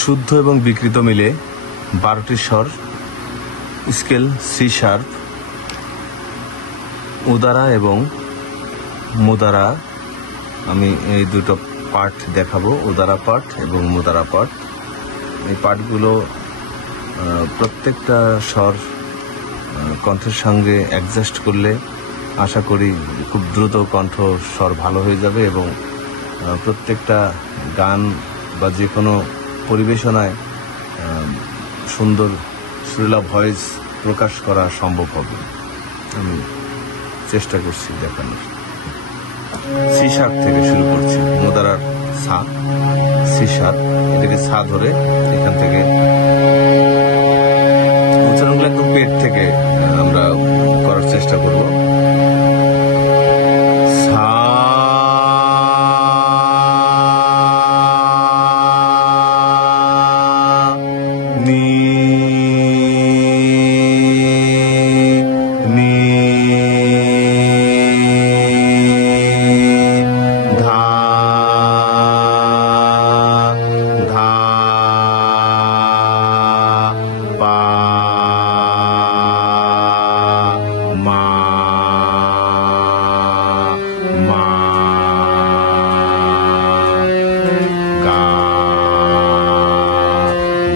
শুদ্ধ এবং বিকৃত মিলে 12টি স্বর, স্কেল সি শার্প, উদারা এবং মুদারা। আমি এই দুটো পার্ট দেখাবো, উদারা পার্ট এবং মুদারা পার্ট। এই পার্টগুলো প্রত্যেকটা স্বর কণ্ঠের সঙ্গে অ্যাডজাস্ট করলে আশা করি খুব দ্রুত কণ্ঠ স্বর ভালো হয়ে যাবে এবং প্রত্যেকটা গান বা যে কোনো পরিবেশনায় সুন্দর সুরেলা ভয়েস প্রকাশ করা সম্ভব হবে। আমি চেষ্টা করছি দেখানোর। সি শার্প থেকে শুরু করছি, মুদারার সা, সি শার্প, এটাকে সা ধরে এখান থেকে উচ্চারণগুলো একদম পেট থেকে আমরা করার চেষ্টা করব। সা, নি, নি, ধা, ধা, পা, মা, মা, গা,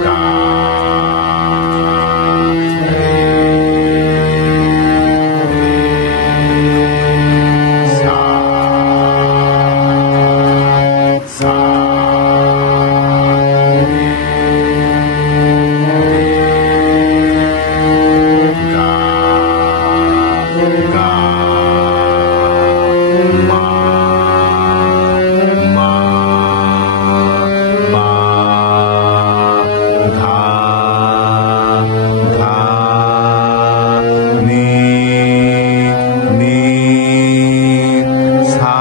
গা, রে, রে, সা, সা, রে, রে, গা, গা, মা, মা, পা, ধা, ধা, নি, নি, সা।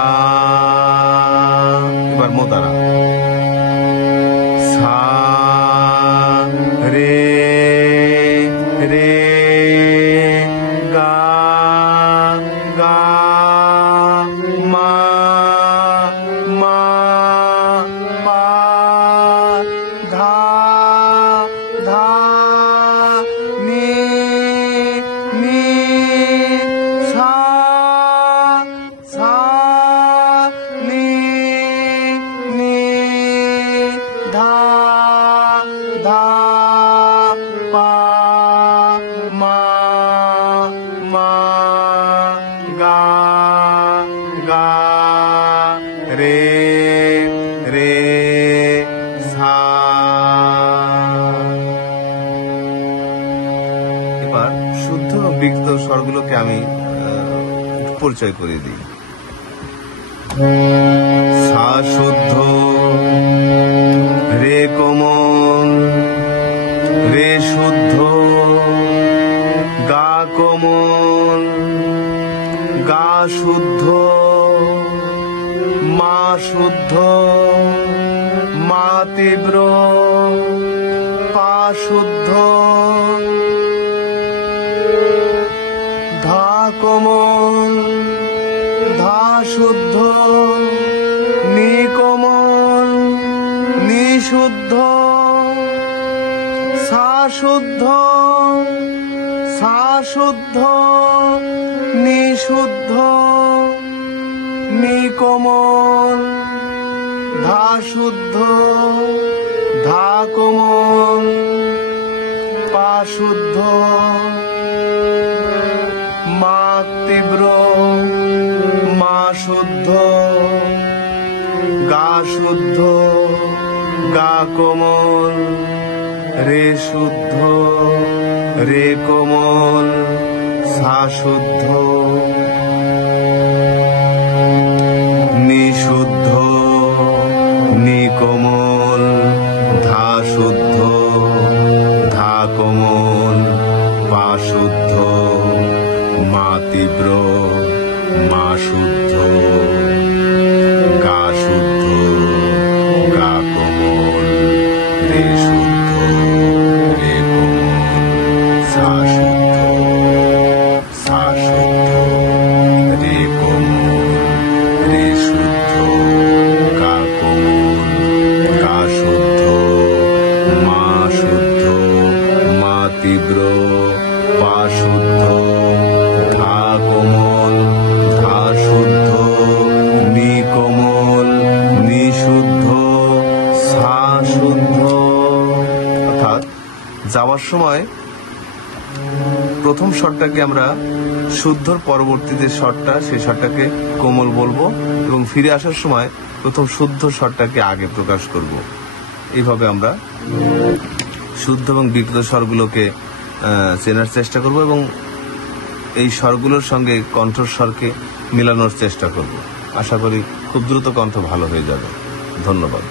এবার মোদারা, সা, রে, রে, গা, গা, মা, মা, পা, ধা, ধা, নি, নি, সা, সা, নি, নি, ধা, ধা, পা, মা, মা, গা, গা, রে, রে, সা। এবার শুদ্ধ ও বিকৃত স্বরগুলোকে আমি একটু পরিচয় করিয়ে দিই। সা শুদ্ধ, রে কোমল, রে শুদ্ধ, গা কোমল, গা শুদ্ধ, মা শুদ্ধ, মা তীব্র, পা শুদ্ধ, ধা কোমল, ধা শুদ্ধ, নি কোমল, নি শুদ্ধ, সা শুদ্ধ, সা শুদ্ধ, নি শুদ্ধ, নি কোমল, ধা শুদ্ধ, ধা কোমল, পা শুদ্ধ, মা তীব্র, মা শুদ্ধ, গা শুদ্ধ, গা কোমল, রে শুদ্ধ, রে কোমল, সা শুদ্ধ, নি শুদ্ধ, নি কোমল, ধা শুদ্ধ, ধা কোমল, পা শুদ্ধ, মা তীব্র, মা শুদ্ধ, গা শুদ্ধ, গা কোমল, রে শুদ্ধ, রে কোমল, সা শুদ্ধ, সা শুদ্ধ, তীব্র, পা শুদ্ধ, ধা কোমল, ধা শুদ্ধ, নি কোমল, নি শুদ্ধ, সা শুদ্ধ। অর্থাৎ যাওয়ার সময় প্রথম স্বরটাকে আমরা শুদ্ধর পরবর্তী যে স্বরটা সেই স্বরটাকে কোমল বলবো এবং ফিরে আসার সময় প্রথম শুদ্ধ স্বরটাকে আগে প্রকাশ করব। এইভাবে আমরা শুদ্ধ এবং বিকৃত স্বরগুলোকে চেনার চেষ্টা করব এবং এই স্বরগুলোর সঙ্গে কণ্ঠস্বরকে মেলানোর চেষ্টা করব। আশা করি খুব দ্রুত কণ্ঠ ভালো হয়ে যাবে। ধন্যবাদ।